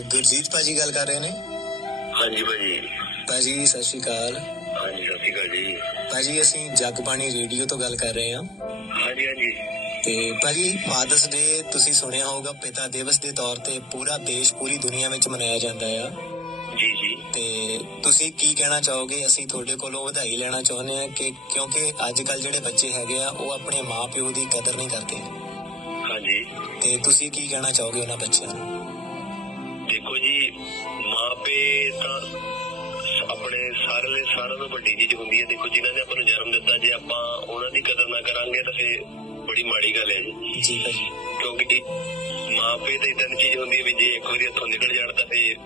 ਗੁਰਜੀਤ ਭਾਜੀ ਗੱਲ ਕਰ ਰਹੇ ਨੇ? ਹਾਂਜੀ ਭਾਜੀ। ਭਾਜੀ ਸਤਿ ਸ਼੍ਰੀ ਅਕਾਲ। ਹਾਂਜੀ ਸਤਿ ਸ਼੍ਰੀ ਅਕਾਲ ਜੀ। ਭਾਜੀ ਅਸੀਂ ਜਗਬਾਣੀ ਰੇਡੀਓ ਤੋਂ ਗੱਲ ਕਰ ਰਹੇ ਹਾਂ। ਹਾਂਜੀ ਹਾਂਜੀ। ਤੇ ਭਾਜੀ ਫਾਦਰਸ ਡੇ ਤੁਸੀਂ ਸੁਣਿਆ ਹੋਊਗਾ ਪਿਤਾ ਦਿਵਸ ਦੇ ਤੌਰ ਤੇ ਪੂਰਾ ਦੇਸ਼ ਪੂਰੀ ਦੁਨੀਆ ਵਿੱਚ ਮਨਾਇਆ ਜਾਂਦਾ ਆ। ਜੀ ਜੀ। ਤੇ ਤੁਸੀਂ ਕੀ ਕਹਿਣਾ ਚਾਹੋਗੇ? ਅਸੀਂ ਤੁਹਾਡੇ ਕੋਲੋਂ ਵਧਾਈ ਲੈਣਾ ਚਾਹੁੰਦੇ ਹਾਂ ਕਿ ਕਿਉਂਕਿ ਅੱਜ ਕੱਲ ਜਿਹੜੇ ਬੱਚੇ ਹੈਗੇ ਆ ਉਹ ਆਪਣੇ ਮਾਪਿਓ ਦੀ ਕਦਰ ਨਹੀਂ ਕਰਦੇ। ਹਾਂਜੀ। ਤੇ ਤੁਸੀਂ ਕੀ ਕਹਿਣਾ ਚਾਹੋਗੇ ਉਹਨਾਂ ਬੱਚਿਆਂ ਨੂੰ? ਦੇਖੋ ਜੀ ਮਾਪੇ ਤਾਂ ਸਾਰੇ ਲਈ ਸਾਰਿਆਂ ਤੋਂ ਵੱਡੀ ਚੀਜ਼ ਹੁੰਦੀ ਹੈ ਦੇਖੋ ਜਿਨ੍ਹਾਂ ਨੇ ਆਪਾਂ ਨੂੰ ਜਨਮ ਦਿੱਤਾ ਜੇ ਆਪਾਂ ਉਹਨਾਂ ਦੀ ਕਦਰ ਨਾ ਕਰਾਂਗੇ ਤਾਂ ਫੇਰ ਬੜੀ ਮਾੜੀ ਗੱਲ ਹੈ ਜੀ। ਜੀ ਭਾਜੀ ਕਿਉਂਕਿ ਮਾਪੇ ਤਾਂ ਇਦਾਂ ਦੀ ਚੀਜ਼ ਹੁੰਦੀ ਹੈ ਵੀ ਜੇ ਇੱਕ ਵਾਰੀ ਹੱਥੋਂ ਨਿਕਲ ਜਾਣ ਤਾਂ ਫੇਰ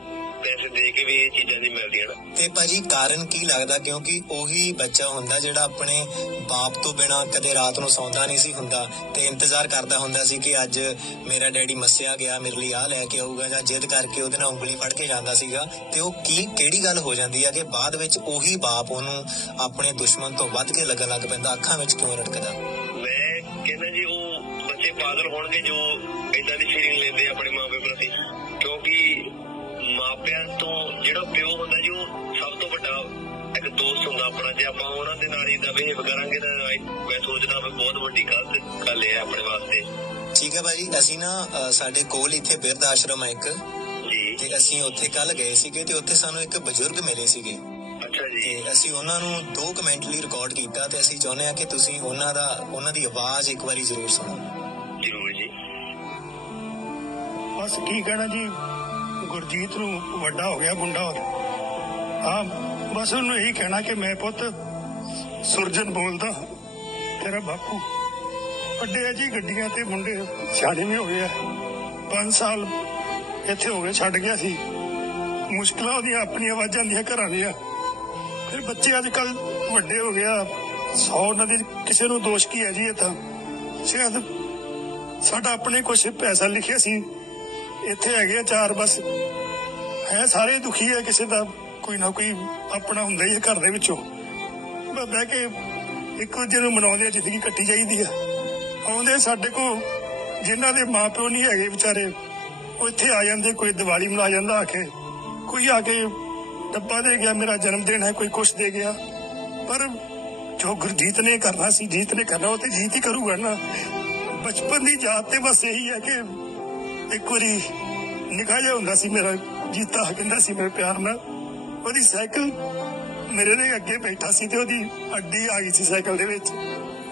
ਪੈਸੇ ਦੇ ਕੇ ਵੀ ਇਹ ਚੀਜ਼ਾਂ ਨਹੀਂ ਮਿਲਦੀਆਂ ਨਾ। ਤੇ ਭਾਜੀ ਕਾਰਨ ਕੀ ਲੱਗਦਾ? ਕਿਉਂਕਿ ਉਹੀ ਬੱਚਾ ਹੁੰਦਾ ਜਿਹੜਾ ਆਪਣੇ ਬਾਪ ਤੋਂ ਬਿਨਾ ਕਦੇ ਰਾਤ ਨੂੰ ਸੌਂਦਾ ਨਹੀਂ ਸੀ ਹੁੰਦਾ ਤੇ ਇੰਤਜ਼ਾਰ ਕਰਦਾ ਹੁੰਦਾ ਸੀ ਕਿ ਅੱਜ ਮੇਰਾ ਡੈਡੀ ਮੱਸਿਆ ਗਿਆ ਮੇਰੇ ਲਈ ਆ ਲੈ ਕੇ ਆਊਗਾ ਜਾਂ ਜਿੱਦ ਕਰਕੇ ਉਹਦੇ ਨਾਲ ਉਂਗਲੀ ਫੜ ਕੇ ਜਾਂਦਾ ਸੀਗਾ। ਤੇ ਉਹ ਕੀ ਕਿਹੜੀ ਗੱਲ ਹੋ ਜਾਂਦੀ ਆ ਕਿ ਬਾਅਦ ਵਿੱਚ ਉਹੀ ਬਾਪ ਉਹਨੂੰ ਆਪਣੇ ਦੁਸ਼ਮਣ ਤੋਂ ਵੱਧ ਕੇ ਲੱਗਣ ਲੱਗ ਪੈਂਦਾ ਅੱਖਾਂ ਵਿੱਚ ਕਿਉਂ ਰੜਕਦਾ? ਮੈਂ ਕਹਿੰਦਾ ਜੀ ਉਹ ਬੱਚੇ ਪਾਗਲ ਹੋਣਗੇ ਜੋ ਇਦਾਂ ਦੀ ਫੀਲਿੰਗ ਲੈਂਦੇ ਆ ਆਪਣੇ ਮਾਪੇ ਪ੍ਰਤੀ। ਕਿਉਂਕਿ ਮਾਪਿਆਂ ਤੋਂ ਜਿਹੜਾ ਪਿਓ ਹੁੰਦਾ ਜੀ ਉਹ ਸਭ ਤੋਂ ਵੱਡਾ ਇੱਕ ਦੋਸਤ ਹੁੰਦਾ ਆਪਣਾ। ਜੇ ਆਪਾਂ ਉਹਨਾਂ ਦੇ ਨਾਲ ਇਦਾਂ ਬਿਹੇਵ ਕਰਾਂਗੇ ਤਾਂ I- ਮੈਂ ਸੋਚਦਾ ਵੀ ਬਹੁਤ ਵੱਡੀ ਗਲਤ ਗੱਲ ਹੈ ਆਪਣੇ ਵਾਸਤੇ। ਠੀਕ ਹੈ ਭਾਜੀ ਅਸੀਂ ਨਾ ਸਾਡੇ ਕੋਲ ਇੱਥੇ ਬਿਰਧ ਆਸ਼ਰਮ ਆ ਇੱਕ। ਜੀ। ਤੇ ਅਸੀਂ ਉੱਥੇ ਕੱਲ ਗਏ ਸੀਗੇ ਤੇ ਉੱਥੇ ਸਾਨੂੰ ਇੱਕ ਬਜ਼ੁਰਗ ਮਿਲੇ ਸੀਗੇ। ਅੱਛਾ ਜੀ। ਤੇ ਅਸੀਂ ਉਹਨਾਂ ਨੂੰ ਦੋ ਕਮੈਂਟ ਲਈ ਰਿਕਾਰਡ ਕੀਤਾ ਤੇ ਅਸੀਂ ਚਾਹੁੰਦੇ ਹਾਂ ਕਿ ਤੁਸੀਂ ਉਹਨਾਂ ਦਾ ਉਹਨਾਂ ਦੀ ਆਵਾਜ਼ ਇੱਕ ਵਾਰੀ ਜ਼ਰੂਰ ਸੁਣੋ। ਜ਼ਰੂਰ ਜੀ। ਬਸ ਕੀ ਕਹਿਣਾ ਜੀ? ਗੁਰਜੀਤ ਨੂੰ ਵੱਡਾ ਹੋ ਗਿਆ ਮੁੰਡਾ। ਹਾਂ ਬਸ ਉਹਨੂੰ ਇਹੀ ਕਹਿਣਾ ਕਿ ਮੈਂ ਪੁੱਤ ਸੁਰਜਨ ਬੋਲਦਾ। ਤੇਰਾ ਬਾਪੂ ਵੱਡੇ ਆ ਜੀ ਗੱਡੀਆਂ ਤੇ ਮੁੰਡੇ ਸਿਆਣੇ ਵੀ ਹੋ ਗਏ ਆ। 5 ਸਾਲ ਇੱਥੇ ਹੋ ਗਏ ਛੱਡ ਗਿਆ ਸੀ। ਮੁਸ਼ਕਲਾਂ ਉਹਦੀਆਂ ਆਪਣੀਆਂ ਆਵਾਜ਼ਾਂ ਦੀਆਂ ਘਰਾਂ ਦੀਆਂ। ਫਿਰ ਬੱਚੇ ਅੱਜ ਕੱਲ ਵੱਡੇ ਹੋ ਗਿਆ 100 ਉਹਨਾਂ ਦੇ ਕਿਸੇ ਨੂੰ ਦੋਸ਼ ਕੀ ਹੈ ਜੀ ਇਹ ਤਾਂ? ਸ਼ਾਇਦ ਸਾਡਾ ਆਪਣੇ ਕੁਛ ਪੈਸਾ ਲਿਖਿਆ ਸੀ। ਇੱਥੇ ਹੈਗੇ ਆ ਚਾਰ, ਬਸ। ਹੈ ਸਾਰੇ ਦੁਖੀ ਹੈ ਕਿਸੇ ਦਾ। ਕੋਈ ਨਾ ਕੋਈ ਆਪਣਾ ਹੁੰਦਾ ਹੀ ਹੈ ਘਰ ਦੇ ਵਿੱਚੋਂ। ਬਹਿ ਕੇ ਇੱਕ ਦੂਜੇ ਨੂੰ ਮਨਾਉਂਦੇ ਆ, ਜ਼ਿੰਦਗੀ ਕੱਟੀ ਜਾਈਦੀ ਆ। ਆਉਂਦੇ ਸਾਡੇ ਕੋ ਜਿਨ੍ਹਾਂ ਦੇ ਮਾਪਿਓ ਨਹੀਂ ਹੈਗੇ ਵਿਚਾਰੇ, ਉਹ ਇੱਥੇ ਆ ਜਾਂਦੇ, ਕੋਈ ਦੀਵਾਲੀ ਮਨਾ ਜਾਂਦਾ ਆ ਕੇ। ਕੋਈ ਆ ਕੇ ਡੱਬਾ ਦੇ ਗਿਆ, ਮੇਰਾ ਜਨਮ ਦਿਨ ਹੈ, ਕੋਈ ਕੁਛ ਦੇ ਗਿਆ। ਪਰ ਜੋ ਗੁਰਜੀਤ ਨੇ ਕਰਨਾ ਸੀ, ਜੀਤ ਨੇ ਕਰਨਾ, ਉਹ ਤੇ ਜੀਤ ਹੀ ਕਰੂਗਾ ਨਾ। ਬਚਪਨ ਦੀ ਯਾਦ ਤੇ ਬਸ ਇਹੀ ਹੈ ਕਿ ਇੱਕ ਵਾਰੀ ਨਿਕਾ ਜਿਹਾ ਹੁੰਦਾ ਸੀ ਮੇਰਾ, ਜੀਤਾ ਕਹਿੰਦਾ ਸੀ ਮੇਰੇ ਪਿਆਰ ਨਾਲ। ਉਹਦੀ ਸਾਈਕਲ ਮੇਰੇ ਦੇ ਅੱਗੇ ਬੈਠਾ ਸੀ ਤੇ ਉਹਦੀ ਅੱਡੀ ਆ ਗਈ ਸੀ ਸਾਈਕਲ ਦੇ ਵਿੱਚ।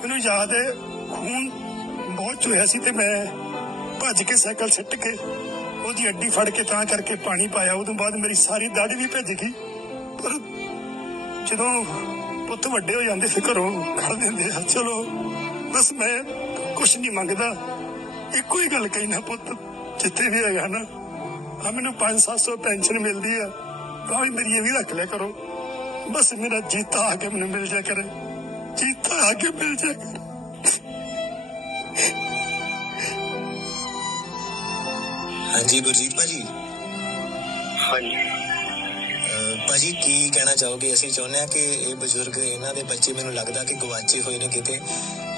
ਮੈਨੂੰ ਯਾਦ ਹੈ, ਖੂਨ ਬਹੁਤ ਚੋਇਆ ਸੀ ਤੇ ਮੈਂ ਭੱਜ ਕੇ ਸਾਈਕਲ ਸਿੱਟ ਕੇ ਉਹਦੀ ਅੱਡੀ ਫੜ ਕੇ ਤਾਂ ਕਰਕੇ ਪਾਣੀ ਪਾਇਆ। ਉਦੋਂ ਬਾਅਦ ਮੇਰੀ ਸਾਰੀ ਦਾੜੀ ਵੀ ਭਿੱਜ ਗਈ। ਪਰ ਜਦੋਂ ਪੁੱਤ ਵੱਡੇ ਹੋ ਜਾਂਦੇ ਫਿਰ ਘਰੋਂ ਕੱਢ ਦਿੰਦੇ ਆ, ਚਲੋ, ਬਸ ਮੈਂ ਕੁਛ ਨਹੀਂ ਮੰਗਦਾ। ਇੱਕੋ ਹੀ ਗੱਲ ਕਹੀ ਨਾ ਪੁੱਤ, ਜਿੱਥੇ ਵੀ ਹੈਗਾ ਨਾ, ਆ ਮੈਨੂੰ 5-700 ਪੈਨਸ਼ਨ ਮਿਲਦੀ ਆ। ਤਾਂ ਵੀ ਮੇਰੀ ਇਹ ਵੀ ਰੱਖ ਲਿਆ ਕਰੋ। ਬਸ ਮੇਰਾ ਜੀਤਾ ਆ ਕੇ ਮੈਨੂੰ ਮਿਲ ਜਾ ਕਰੇ। ਜੀਤਾ ਆ ਕੇ ਮਿਲ ਜਾ ਕਰੇ। ਹਾਂਜੀ ਗੁਰਜੀਤ ਭਾਜੀ। ਹਾਂਜੀ। ਭਾਜੀ ਕੀ ਕਹਿਣਾ ਚਾਹੋਗੇ? ਅਸੀਂ ਚਾਹੁੰਦੇ ਹਾਂ ਕਿ ਇਹ ਬਜ਼ੁਰਗ ਇਹਨਾਂ ਦੇ ਬੱਚੇ ਮੈਨੂੰ ਲੱਗਦਾ ਕਿ ਗਵਾਚੇ ਹੋਏ ਨੇ ਕਿਤੇ।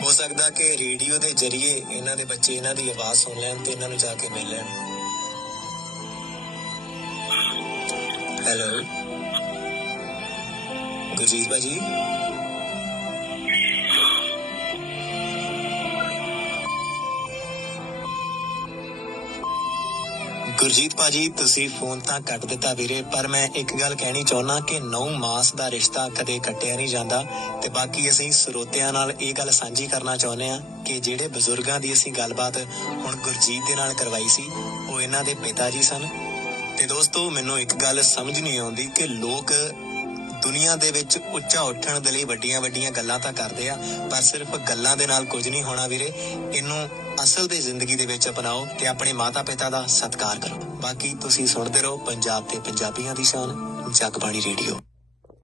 ਹੋ ਸਕਦਾ ਕਿ ਰੇਡੀਓ ਦੇ ਜ਼ਰੀਏ ਇਹਨਾਂ ਦੇ ਬੱਚੇ ਇਹਨਾਂ ਦੀ ਆਵਾਜ਼ ਸੁਣ ਲੈਣ ਤੇ ਇਹਨਾਂ ਨੂੰ ਜਾ ਕੇ ਮਿਲ ਲੈਣ। ਹੈਲੋ। ਗੁਰਜੀਤ ਭਾਜੀ। ਗੁਰਜੀਤ ਭਾਜੀ, ਤੁਸੀਂ ਫੋਨ ਤਾਂ ਕੱਟ ਦਿੱਤਾ ਵੀਰੇ, ਪਰ ਮੈਂ ਇੱਕ ਗੱਲ ਕਹਿਣੀ ਚਾਹੁੰਦਾ ਕਿ ਨੌ ਮਾਸ ਦਾ ਰਿਸ਼ਤਾ ਕਦੇ ਕੱਟਿਆ ਨਹੀਂ ਜਾਂਦਾ ਤੇ ਬਾਕੀ ਅਸੀਂ ਸਰੋਤਿਆਂ ਨਾਲ ਇਹ ਗੱਲ ਸਾਂਝੀ ਕਰਨਾ ਚਾਹੁੰਦੇ ਹਾਂ ਕਿ ਜਿਹੜੇ ਬਜ਼ੁਰਗਾਂ ਦੀ ਅਸੀਂ ਗੱਲਬਾਤ ਹੁਣ ਗੁਰਜੀਤ ਦੇ ਨਾਲ ਕਰਵਾਈ ਸੀ, ਉਹ ਇਹਨਾਂ ਦੇ ਪਿਤਾ ਜੀ ਸਨ। ਤੇ ਦੋਸਤੋ, ਮੈਨੂੰ ਇੱਕ ਗੱਲ ਸਮਝ ਨਹੀਂ ਆਉਂਦੀ ਕਿ ਲੋਕ ਦੁਨੀਆ ਦੇ ਵਿੱਚ ਉੱਚਾ ਉੱਠਣ ਦੇ ਲਈ ਵੱਡੀਆਂ ਵੱਡੀਆਂ ਗੱਲਾਂ ਤਾਂ ਕਰਦੇ ਆ, ਪਰ ਸਿਰਫ ਗੱਲਾਂ ਦੇ ਨਾਲ ਕੁਝ ਨਹੀਂ ਹੋਣਾ ਵੀਰੇ। ਇਹਨੂੰ ਅਸਲ ਦੇ ਜ਼ਿੰਦਗੀ ਦੇ ਵਿੱਚ ਅਪਣਾਓ ਤੇ ਆਪਣੇ ਮਾਤਾ ਪਿਤਾ ਦਾ ਸਤਿਕਾਰ ਕਰੋ। ਬਾਕੀ ਤੁਸੀਂ ਸੁਣਦੇ ਰਹੋ ਪੰਜਾਬ ਤੇ ਪੰਜਾਬੀਆਂ ਦੀ ਸ਼ਾਨ, ਜਗਬਾਣੀ ਰੇਡੀਓ।